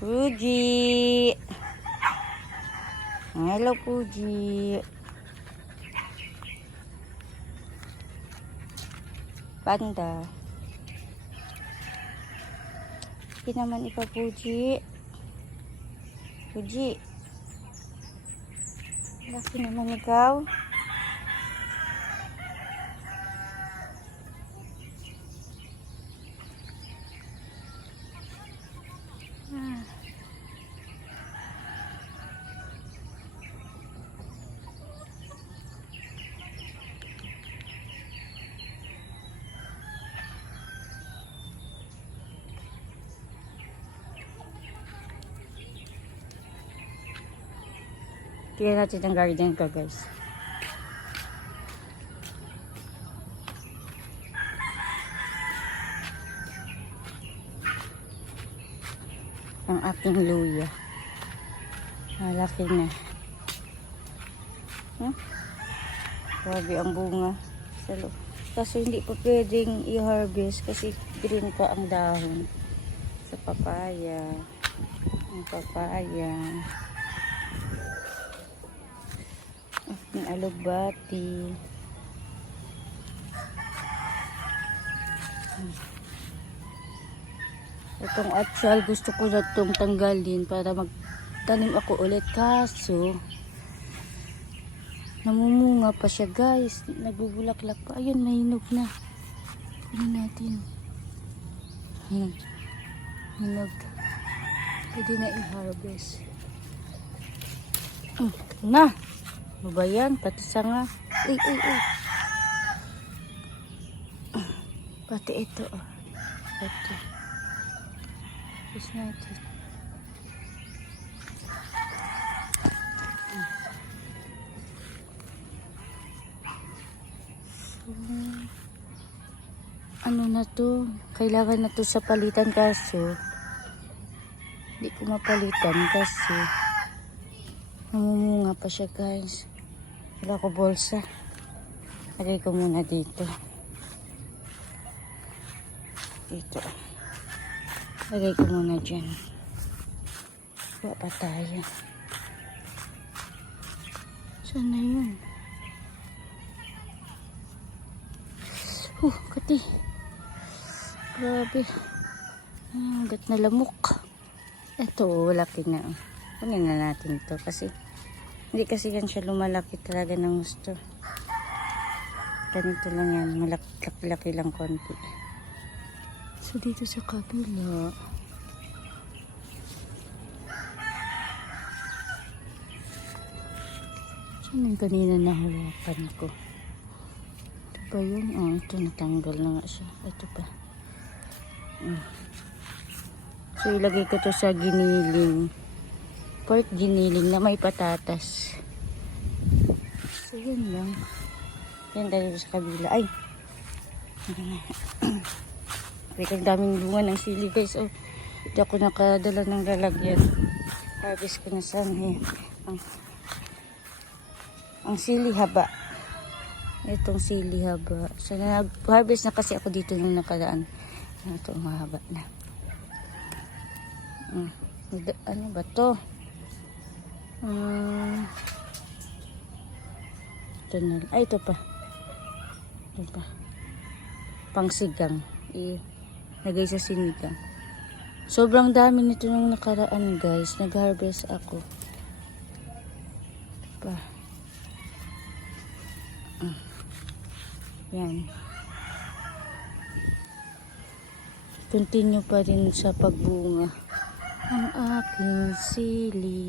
Puji. Hello, Puji. Panda. Hindi naman ipa, Puji. Puji. Laki naman ikaw. Tingnan natin ang garden ko, guys. Ang aking luya. Malaki na. Grabe ang bunga. Kaso hindi pa pwedeng i-harvest kasi green pa ang dahon. Sa papaya. Ang papaya. Ang alugbati. Itong atsal gusto ko na itong tanggalin para magtanim ako ulit, kaso namumunga pa siya, guys. Nagbubulaklak pa. Ayun, mahinog na. Kunin natin. Hinog. Pwede na i-harvest. Na! Ano ba yan? Pati sanga. Uy. Pati ito. Ito. Tapos natin. So, ano na to? Kailangan na to sa palitan, kaso hindi ko mapalitan kasi namumunga pa siya, guys. Wala ko bolsa. Lagay ko muna dito. Dito. Lagay ko muna dyan. Wala pa tayo. Saan na yun? Kati. Grabe. Agat na lamok. Ito, laki na. Kunin na natin ito kasi hindi kasi yan siya lumalaki talaga ng gusto. Ganito lang yan. Malaki lang konti. So, dito sa kabila. Saan yung kanina nahawakan ko? Ito ba yun? Oh, ito natanggal na nga siya. Ito pa. So, ilagay ko to sa giniling. Pork giniling na may patatas. So, yun lang. Yan tayo sa kabila. Ay! Ang daming bunga ng sili, guys. Oh, hindi ako nakadala ng lalagyan. Harvest ko na saan ang sili haba. Itong sili haba. So, nag-harvest na kasi ako dito yung nakaraan. Ito, mahaba na. Ano ba to? Ito na. Ay, ito pa. Ito pa. Pangsigang. Lagay sa sinigang. Sobrang dami nito nung nakaraan, guys. Nag-harvest ako. Pa. Yan. Continue pa rin sa pagbunga ang aking sili.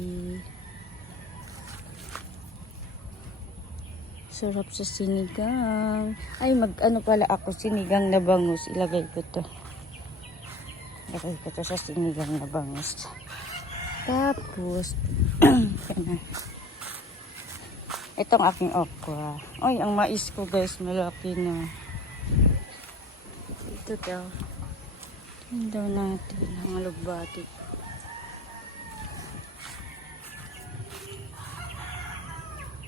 Sarap sa sinigang. Ay, mag-ano pala ako, sinigang na bangus. Ilagay ko to. Ilagay ko to sa sinigang na bangus. Tapos, itong aking okra. Ay, ang mais ko, guys, malaki na. Ito daw. Ito daw natin, ang alugbati.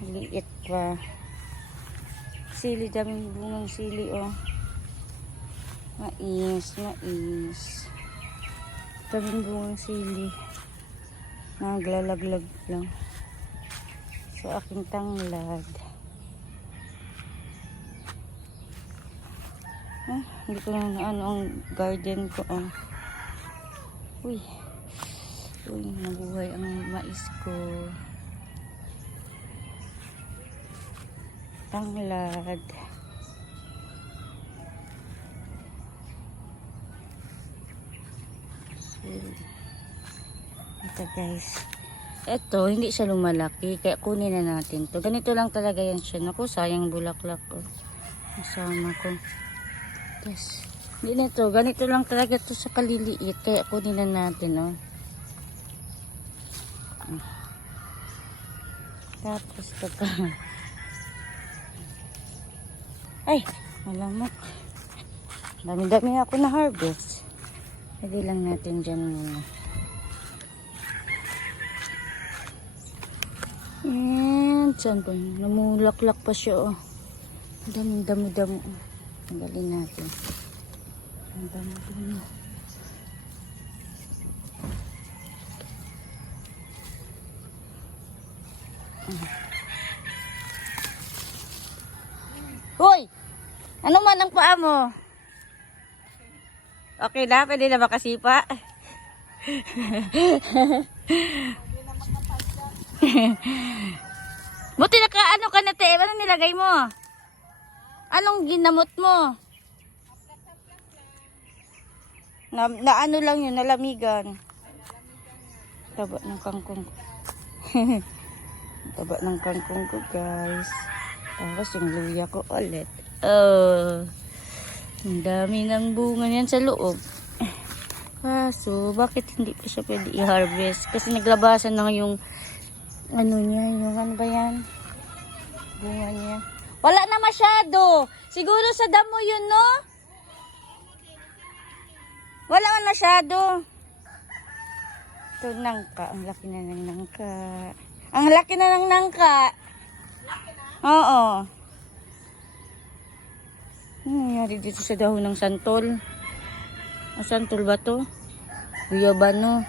Liit pa. Sili, daming bungang sili, oh. Mais. kaming bungang sili. Naglalaglag lang sa aking tanglad. Hindi ko na ano ang garden ko. Uy, nabuhay ang mais ko. Tanglad. Ito guys. Ito, hindi siya lumalaki. Kaya kunin na natin to. Ganito lang talaga yan siya. Naku, sayang bulaklak ko. Masama ko. Yes. Hindi na ito. Ganito lang talaga to sa kaliliit. Kaya kunin na natin, oh. Tapos ito pa. Ay, malamok. Dami-dami ako na harvest. Lagay lang natin dyan muna. And saan ba? Namulaklak pa siya, oh. Dami-dami. Tanggalin natin. Ang dami-dami. Hoy! Ano man ang paa mo? Okay na? Pwede na makasipa? Buti na ka, ano ka na te? Ano nilagay mo? Anong ginamot mo? Na ano lang yun, nalamigan. Taba ng kangkong. Taba ng kangkong ko guys. Tapos yung luya ko ulit. Oh, ang dami ng bunga yan sa loob. Kaso, bakit hindi pa siya pwede i-harvest? Kasi naglabasan na yung ano niya, yung ano ba yan? Bunga niya. Wala na masyado. Siguro sa damo yun, no? Wala na masyado. Ito, nangka. Ang laki na ng nangka. Ang laki na ng nangka. Oo. Ano nangyari dito sa dahon ng santol? Ang santol ba to? Guyabano.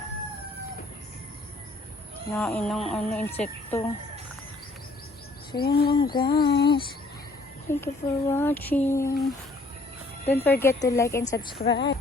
Nain ng ano, insekto. So yun lang guys. Thank you for watching. Don't forget to like and subscribe.